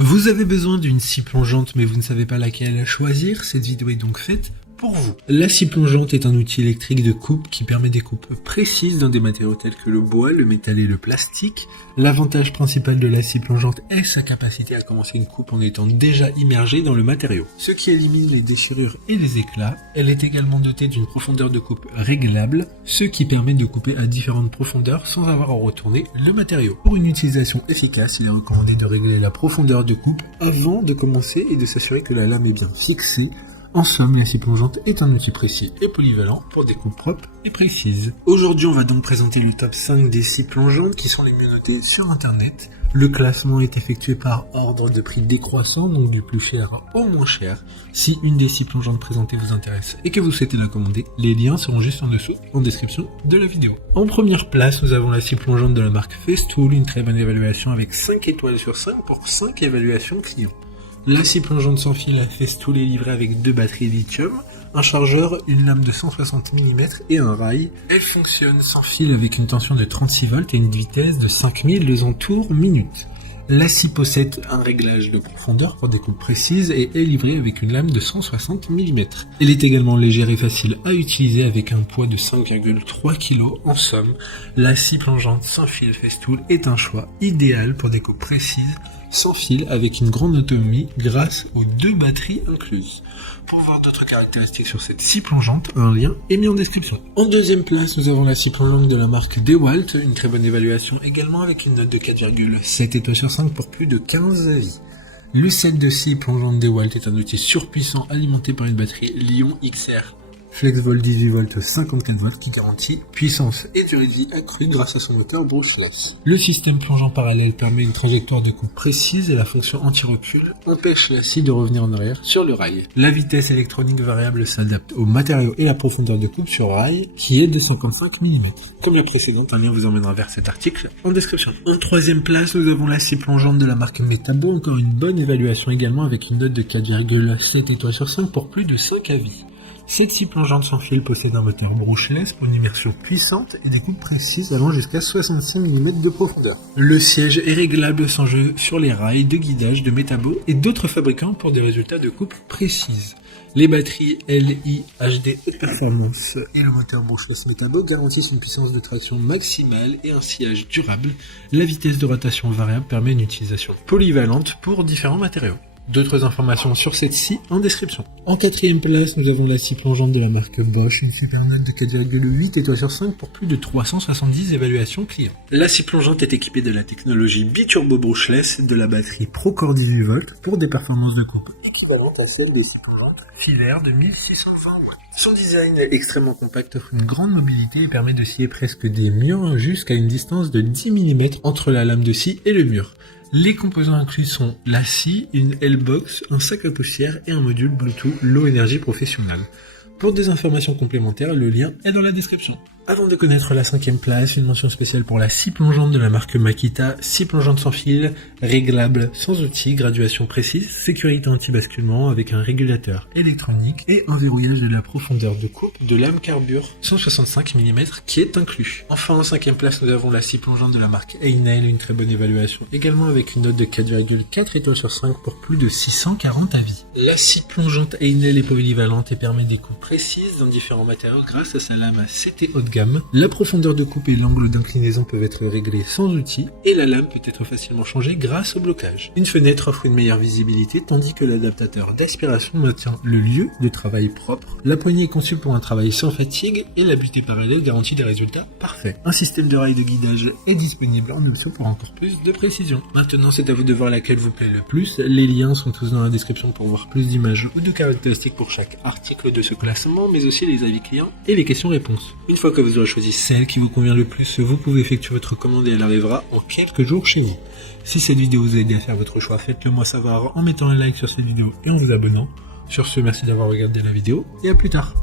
Vous avez besoin d'une scie plongeante mais vous ne savez pas laquelle choisir, cette vidéo est donc faite pour vous. La scie plongeante est un outil électrique de coupe qui permet des coupes précises dans des matériaux tels que le bois, le métal et le plastique. L'avantage principal de la scie plongeante est sa capacité à commencer une coupe en étant déjà immergée dans le matériau, ce qui élimine les déchirures et les éclats. Elle est également dotée d'une profondeur de coupe réglable, ce qui permet de couper à différentes profondeurs sans avoir à retourner le matériau. Pour une utilisation efficace, il est recommandé de régler la profondeur de coupe avant de commencer et de s'assurer que la lame est bien fixée. En somme, la scie plongeante est un outil précis et polyvalent pour des coupes propres et précises. Aujourd'hui, on va donc présenter le top 5 des scies plongeantes qui sont les mieux notées sur internet. Le classement est effectué par ordre de prix décroissant, donc du plus cher au moins cher. Si une des scies plongeantes présentées vous intéresse et que vous souhaitez la commander, les liens seront juste en dessous, en description de la vidéo. En première place, nous avons la scie plongeante de la marque Festool, une très bonne évaluation avec 5 étoiles sur 5 pour 5 évaluations clients. La scie plongeante sans fil à Festool est livrée avec 2 batteries lithium, un chargeur, une lame de 160 mm et un rail. Elle fonctionne sans fil avec une tension de 36 volts et une vitesse de 5000 entours minute. La scie possède un réglage de profondeur pour des coupes précises et est livrée avec une lame de 160 mm. Elle est également légère et facile à utiliser avec un poids de 5,3 kg. En somme, la scie plongeante sans fil Festool est un choix idéal pour des coupes précises sans fil avec une grande autonomie grâce aux 2 batteries incluses. Pour voir d'autres caractéristiques sur cette scie plongeante, un lien est mis en description. En deuxième place, nous avons la scie plongeante de la marque DeWalt, une très bonne évaluation également avec une note de 4,7 étoiles sur 5 pour plus de 15 avis. Le set de scie plongeante DeWalt est un outil surpuissant alimenté par une batterie Li-ion XR FlexVolt 18 volts 54 volts qui garantit puissance et durée de vie accrue grâce à son moteur brushless. Le système plongeant parallèle permet une trajectoire de coupe précise et la fonction anti-recul empêche la scie de revenir en arrière sur le rail. La vitesse électronique variable s'adapte au matériau et la profondeur de coupe sur rail qui est de 55 mm. Comme la précédente, un lien vous emmènera vers cet article en description. En troisième place, nous avons la scie plongeante de la marque Metabo, encore une bonne évaluation également avec une note de 4,7 étoiles sur 5 pour plus de 5 avis. Cette scie plongeante sans fil possède un moteur brushless pour une immersion puissante et des coupes précises allant jusqu'à 65 mm de profondeur. Le siège est réglable sans jeu sur les rails de guidage de Metabo et d'autres fabricants pour des résultats de coupe précises. Les batteries LI-HD haute performance et le moteur brushless Metabo garantissent une puissance de traction maximale et un sciage durable. La vitesse de rotation variable permet une utilisation polyvalente pour différents matériaux. D'autres informations sur cette scie en description. En quatrième place, nous avons la scie plongeante de la marque Bosch, une super note de 4,8 étoiles sur 5 pour plus de 370 évaluations clients. La scie plongeante est équipée de la technologie Biturbo brushless de la batterie Procore 18 volts pour des performances de coupe équivalentes à celles des scies plongeantes filaires de 1620 watts. Son design est extrêmement compact, offre une grande mobilité et permet de scier presque des murs jusqu'à une distance de 10 mm entre la lame de scie et le mur. Les composants inclus sont la scie, une L-box, un sac à poussière et un module Bluetooth Low Energy professionnel. Pour des informations complémentaires, le lien est dans la description. Avant de connaître la 5e place, une mention spéciale pour la scie plongeante de la marque Makita, scie plongeante sans fil, réglable, sans outil, graduation précise, sécurité anti-basculement avec un régulateur électronique et un verrouillage de la profondeur de coupe de lame carbure 165 mm qui est inclus. Enfin, en 5e place, nous avons la scie plongeante de la marque Einel, une très bonne évaluation, également avec une note de 4,4 étoiles sur 5 pour plus de 640 avis. La scie plongeante Einel est polyvalente et permet des coupes précises dans différents matériaux grâce à sa lame CT haut de gamme. La profondeur de coupe et l'angle d'inclinaison peuvent être réglés sans outil et la lame peut être facilement changée grâce au blocage. Une fenêtre offre une meilleure visibilité tandis que l'adaptateur d'aspiration maintient le lieu de travail propre. La poignée est conçue pour un travail sans fatigue et la butée parallèle garantit des résultats parfaits. Un système de rail de guidage est disponible en option pour encore plus de précision. Maintenant, c'est à vous de voir laquelle vous plaît le plus. Les liens sont tous dans la description pour voir plus d'images ou de caractéristiques pour chaque article de ce classement, mais aussi les avis clients et les questions-réponses. Une fois que vous aurez choisi celle qui vous convient le plus, vous pouvez effectuer votre commande et elle arrivera en quelques jours chez vous. Si cette vidéo vous a aidé à faire votre choix, faites-le moi savoir en mettant un like sur cette vidéo et en vous abonnant. Sur ce, merci d'avoir regardé la vidéo et à plus tard.